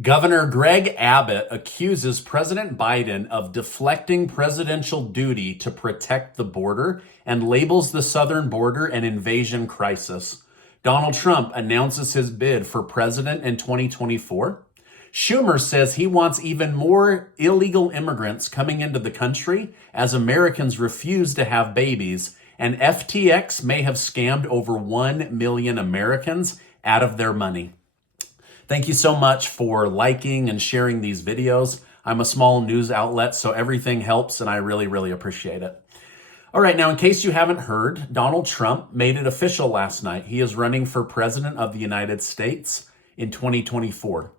Governor Greg Abbott accuses President Biden of deflecting presidential duty to protect the border and labels the southern border an invasion crisis. Donald Trump announces his bid for president in 2024. Schumer says he wants even more illegal immigrants coming into the country as Americans refuse to have babies, and FTX may have scammed over 1 million Americans out of their money. Thank you so much for liking and sharing these videos. I'm a small news outlet, so everything helps, and I really, really appreciate it. All right, now in case you haven't heard, Donald Trump made it official last night. He is running for president of the United States in 2024.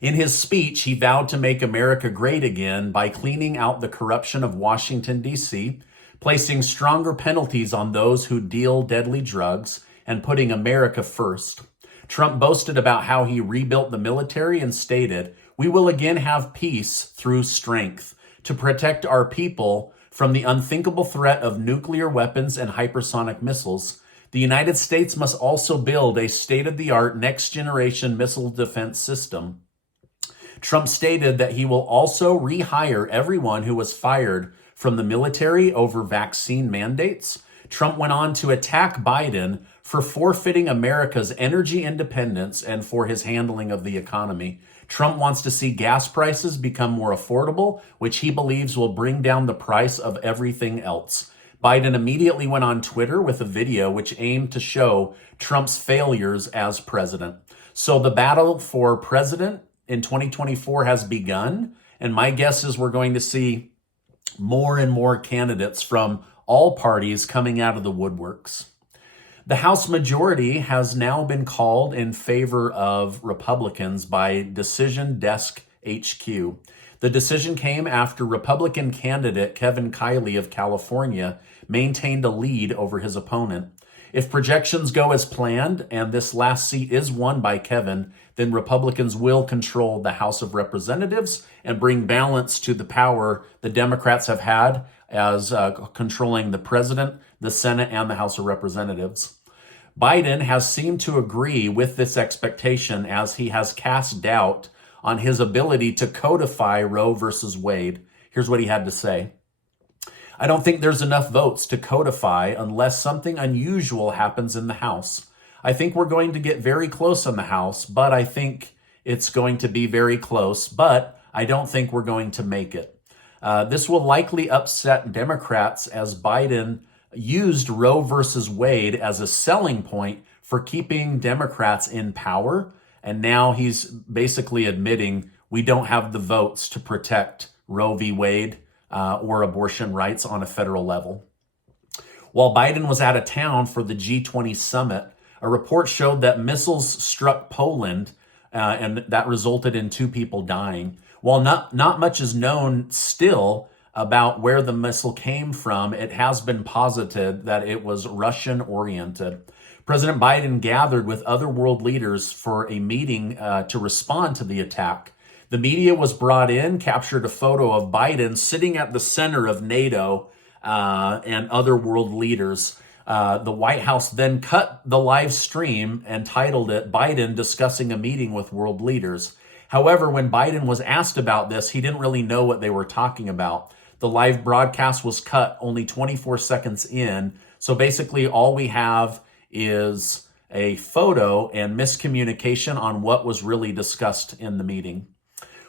In his speech, he vowed to make America great again by cleaning out the corruption of Washington, D.C., placing stronger penalties on those who deal deadly drugs, and putting America first. Trump boasted about how he rebuilt the military and stated, "We will again have peace through strength to protect our people from the unthinkable threat of nuclear weapons and hypersonic missiles. The United States must also build a state-of-the-art next-generation missile defense system." Trump stated that he will also rehire everyone who was fired from the military over vaccine mandates. Trump went on to attack Biden for forfeiting America's energy independence and for his handling of the economy. Trump wants to see gas prices become more affordable, which he believes will bring down the price of everything else. Biden immediately went on Twitter with a video which aimed to show Trump's failures as president. So the battle for president in 2024 has begun, and my guess is we're going to see more and more candidates from all parties coming out of the woodworks. The House majority has now been called in favor of Republicans by Decision Desk HQ. The decision came after Republican candidate Kevin Kiley of California maintained a lead over his opponent. If projections go as planned and this last seat is won by Kevin, then Republicans will control the House of Representatives and bring balance to the power the Democrats have had as controlling the president, the Senate, and the House of Representatives. Biden has seemed to agree with this expectation as he has cast doubt on his ability to codify Roe versus Wade. Here's what he had to say. "I don't think there's enough votes to codify unless something unusual happens in the House. I think we're going to get very close in the House, but I think it's going to be very close, but I don't think we're going to make it. This will likely upset Democrats as Biden used Roe versus Wade as a selling point for keeping Democrats in power. And now he's basically admitting we don't have the votes to protect Roe v. Wade or abortion rights on a federal level." While Biden was out of town for the G20 summit, a report showed that missiles struck Poland and that resulted in 2 people dying. While not much is known still about where the missile came from, it has been posited that it was Russian-oriented. President Biden gathered with other world leaders for a meeting to respond to the attack. The media was brought in, captured a photo of Biden sitting at the center of NATO and other world leaders. The White House then cut the live stream and titled it "Biden Discussing a Meeting with World Leaders." However, when Biden was asked about this, he didn't really know what they were talking about. The live broadcast was cut only 24 seconds in. So basically all we have is a photo and miscommunication on what was really discussed in the meeting.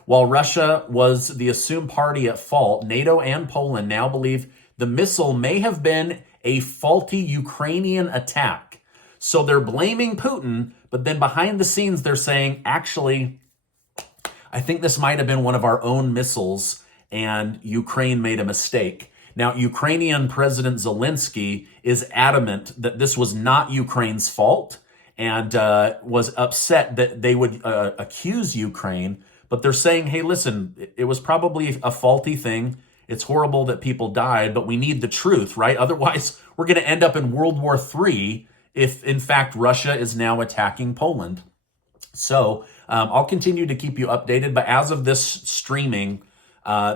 While Russia was the assumed party at fault, NATO and Poland now believe the missile may have been a faulty Ukrainian attack. So they're blaming Putin, but then behind the scenes they're saying, actually, I think this might have been one of our own missiles and Ukraine made a mistake. Now, Ukrainian President Zelensky is adamant that this was not Ukraine's fault and was upset that they would accuse Ukraine. But they're saying, hey, listen, it was probably a faulty thing. It's horrible that people died, but we need the truth, right? Otherwise, we're going to end up in World War III if, in fact, Russia is now attacking Poland. So I'll continue to keep you updated. But as of this streaming,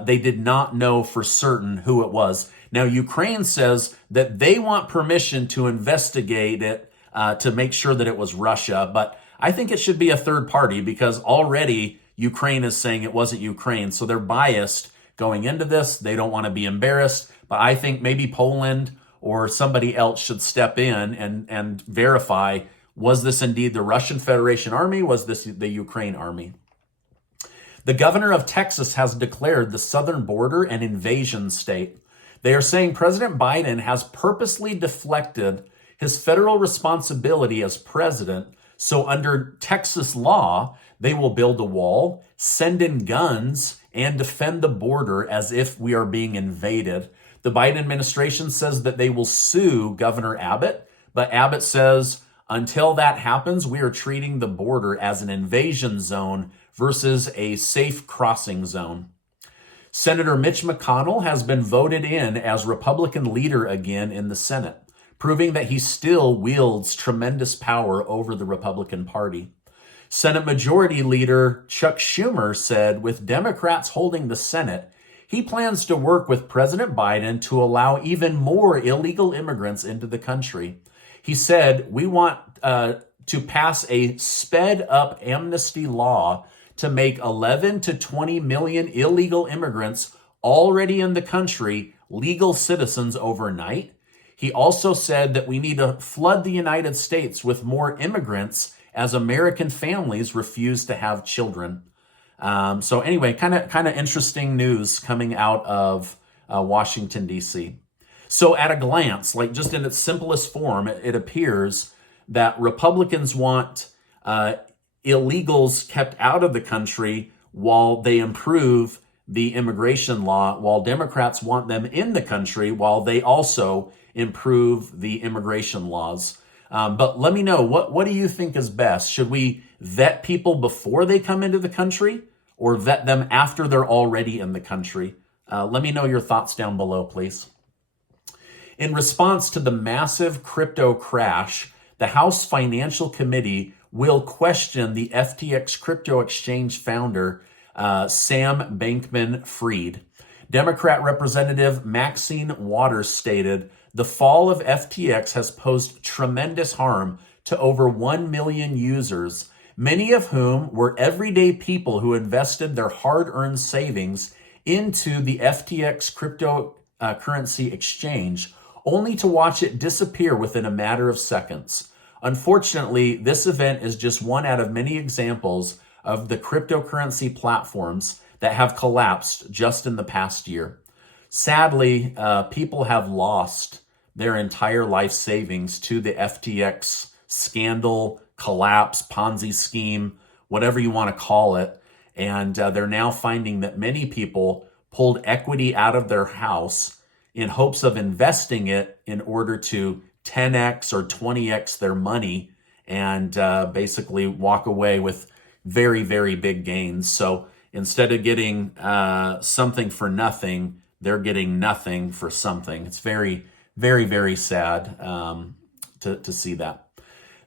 they did not know for certain who it was. Now, Ukraine says that they want permission to investigate it to make sure that it was Russia. But I think it should be a third party because already Ukraine is saying it wasn't Ukraine. So they're biased going into this. They don't want to be embarrassed. But I think maybe Poland or somebody else should step in and verify, was this indeed the Russian Federation army? Was this the Ukraine army? The governor of Texas has declared the southern border an invasion state. They are saying President Biden has purposely deflected his federal responsibility as president. So under Texas law, they will build a wall, send in guns, and defend the border as if we are being invaded. The Biden administration says that they will sue Governor Abbott, but Abbott says until that happens, we are treating the border as an invasion zone versus a safe crossing zone. Senator Mitch McConnell has been voted in as Republican leader again in the Senate, proving that he still wields tremendous power over the Republican Party. Senate Majority Leader Chuck Schumer said with Democrats holding the Senate, he plans to work with President Biden to allow even more illegal immigrants into the country. He said, we want to pass a sped up amnesty law to make 11 to 20 million illegal immigrants already in the country legal citizens overnight. He also said that we need to flood the United States with more immigrants as American families refuse to have children. So anyway, kind of interesting news coming out of Washington, D.C. So at a glance, like just in its simplest form, it appears that Republicans want illegals kept out of the country while they improve the immigration law, while Democrats want them in the country while they also improve the immigration laws. But let me know, what do you think is best? Should we vet people before they come into the country or vet them after they're already in the country? Let me know your thoughts down below, please. In response to the massive crypto crash, the House Financial Committee will question the FTX crypto exchange founder, Sam Bankman-Fried. Democrat Representative Maxine Waters stated, the fall of FTX has posed tremendous harm to over 1 million users, many of whom were everyday people who invested their hard-earned savings into the FTX cryptocurrency exchange, only to watch it disappear within a matter of seconds. Unfortunately, this event is just one out of many examples of the cryptocurrency platforms that have collapsed just in the past year. Sadly, people have lost their entire life savings to the FTX scandal, collapse, Ponzi scheme, whatever you want to call it. And they're now finding that many people pulled equity out of their house in hopes of investing it in order to 10x or 20x their money and basically walk away with very, very big gains. So instead of getting something for nothing, they're getting nothing for something. It's very, very, very sad to see that.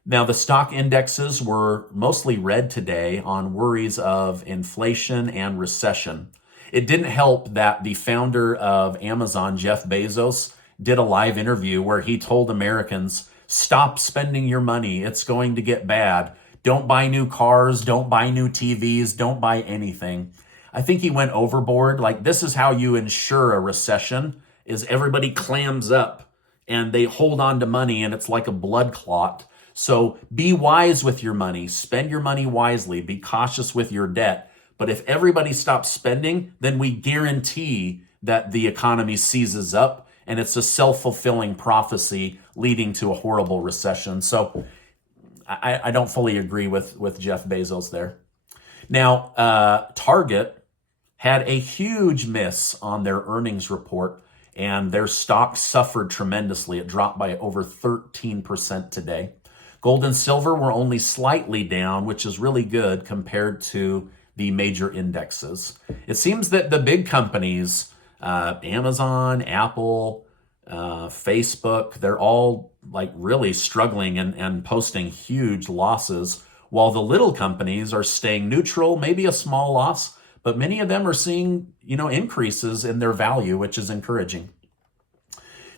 Now, the stock indexes were mostly red today on worries of inflation and recession. It didn't help that the founder of Amazon, Jeff Bezos, did a live interview where he told Americans, stop spending your money. It's going to get bad. Don't buy new cars. Don't buy new TVs. Don't buy anything. I think he went overboard. Like, this is how you ensure a recession, is everybody clams up and they hold on to money and it's like a blood clot. So be wise with your money. Spend your money wisely. Be cautious with your debt. But if everybody stops spending, then we guarantee that the economy seizes up and it's a self-fulfilling prophecy leading to a horrible recession. So I don't fully agree with Jeff Bezos there. Now, Target had a huge miss on their earnings report and their stock suffered tremendously. It dropped by over 13% today. Gold and silver were only slightly down, which is really good compared to the major indexes. It seems that the big companies, Amazon, Apple, Facebook, they're all like really struggling and posting huge losses, while the little companies are staying neutral, maybe a small loss, but many of them are seeing, increases in their value, which is encouraging.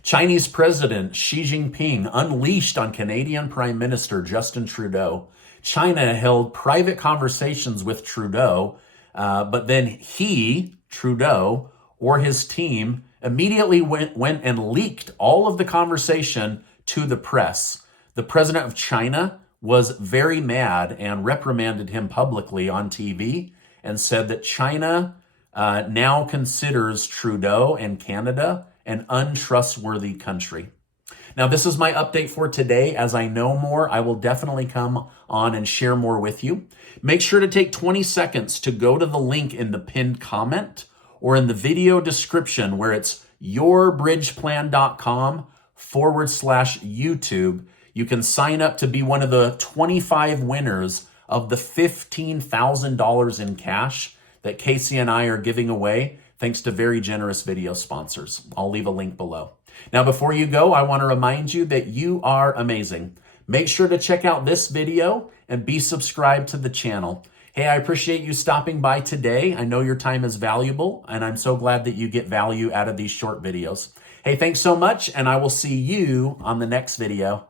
Chinese President Xi Jinping unleashed on Canadian Prime Minister Justin Trudeau. China held private conversations with Trudeau, but then Trudeau, or his team immediately went and leaked all of the conversation to the press. The president of China was very mad and reprimanded him publicly on TV and said that China now considers Trudeau and Canada an untrustworthy country. Now, this is my update for today. As I know more, I will definitely come on and share more with you. Make sure to take 20 seconds to go to the link in the pinned comment or in the video description where it's yourbridgeplan.com/YouTube. You can sign up to be one of the 25 winners of the $15,000 in cash that Casey and I are giving away, thanks to very generous video sponsors. I'll leave a link below. Now, before you go, I want to remind you that you are amazing. Make sure to check out this video and be subscribed to the channel. Hey, I appreciate you stopping by today. I know your time is valuable, and I'm so glad that you get value out of these short videos. Hey, thanks so much, and I will see you on the next video.